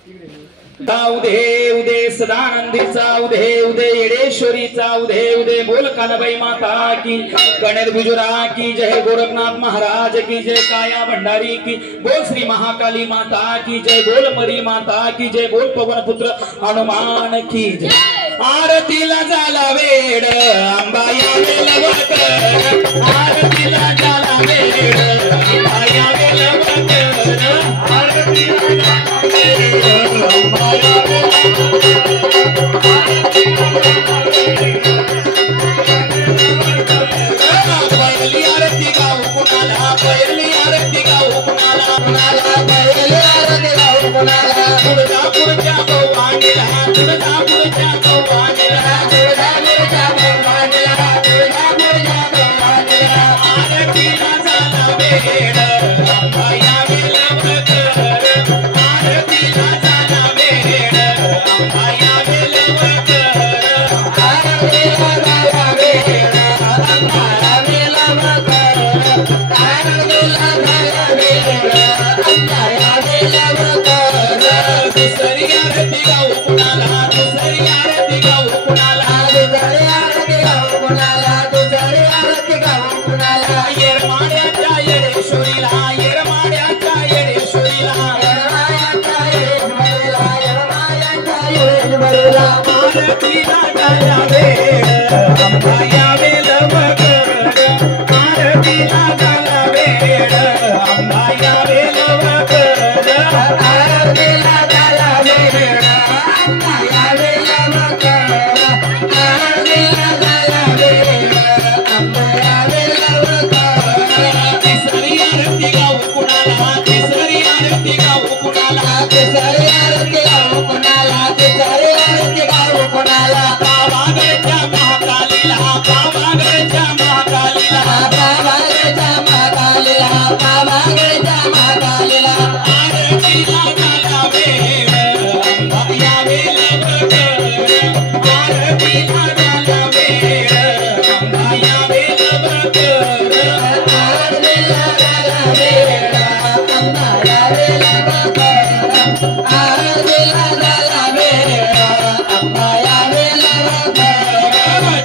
उदे उदे सदानंदीचा उदे उदे येडेश्वरीचा उदे उदे बोल कानबाई माता की, गणेश गुजरा की जय, गोरखनाथ महाराज की जय, काया भंडारी की बोल, श्री महाकाली माता की जय, बोल मरी माता की जय, बोल पवन पुत्र हनुमान की जय। आरतीला झाला वेड अंबा यावे लवकर, आरतीला झाला वेड अंबा यावे लवकर, आरतीला झाला वेड अंबा यावे पहिली आरती गाऊ कुणाला, पहिली आरती गाऊ कुणाला, कुणाला पहिली आरती गाऊ कुणाला, तुळजापूरच्या भवानीला, तुळजापूरच्या भवानीला, तुळजापूरच्या भवानीला, तुळजापूरच्या भवानीला, आरतीला झाला वेड अंबा यावे लवकर, आरतीला झाला वेड अंबा यावे लवकर, आरतीला झाला वेड अंबा यावे लवकर, आरतीला झाला वेड अंबा यावे लवकर। दुसरी आरती गाऊ कुणाला, दुसरी आरती गाऊ कुणाला, दुसरी आरती गाऊ कुणाला, दुसरी आरती गाऊ कुणाला, येरमाड्याच्या येडेश्वरीला, येरमाड्याच्या येडेश्वरीला, येरमाड्याच्या येडेश्वरीला, येरमाड्याच्या येडेश्वरीला, आरतीला झाला वेड अंबा यावे लवकर, आरतीला झाला वेड अंबा यावे लवकर, आरतीला झाला वेड अंबा यावे लवकर, आरतीला झाला वेड अंबा यावे लवकर। तिसरी आरती गाऊ कुणाला, तिसरी आरती गाऊ कुणाला, तिसरी आरती गाऊ कुणाला, तिसरी आरती गाऊ कुणाला, पावागडच्या महाकालीला, पावागडच्या महाकालीला, पावागडच्या महाकालीला, पावागडच्या महाकालीला, आरतीला झाला वेड अंबा यावे लवकर, आरतीला झाला वेड अंबा यावे लवकर, आरतीला झाला वेड अंबा यावे लवकर, आरतीला झाला वेड अंबा यावे लवकर।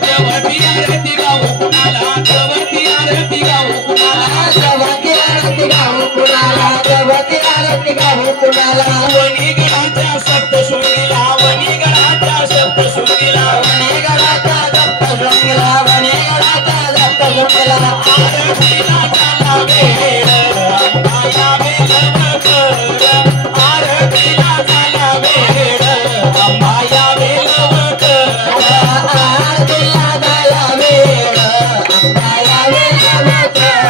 जवती आरती गाऊ कुणाला, जवती आरती गाऊ कुणाला, जवती आरती गाऊ कुणाला, जवती आरती गाऊ कुणाला, वणीगडाच्या सप्तशृंगीला, वणीगडाच्या सप्तशृंगीला, वणीगडाच्या सप्तशृंगीला, वणीगडाच्या सप्तशृंगीला, आरतीला झाला वेड अंबा यावे लवकर, आरतीला झाला वेड अंबा यावे लवकर, आरतीला झाला वेड अंबा यावे लवकर,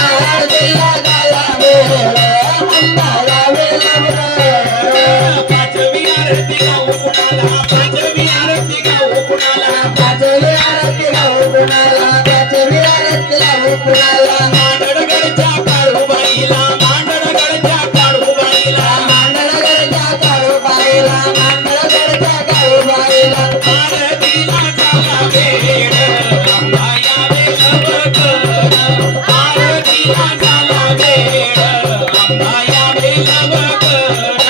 आरतीला झाला वेड अंबा यावे लवकर। पाचवी आरती गाऊ कुणाला, पाचवी आरती गाऊ कुणाला, पाचवी आरती गाऊ कुणाला, पाचवी आरती गाऊ कुणाला, मांडणगडच्या काळूबाईला, मांडणगडच्या काळूबाईला, मांडणगडच्या काळूबाईला, मांडणगडच्या काळूबाईला, आरतीला झाला वेड अंबा यावे लवकर, आरतीला झाला वेड अंबा यावे लवकर,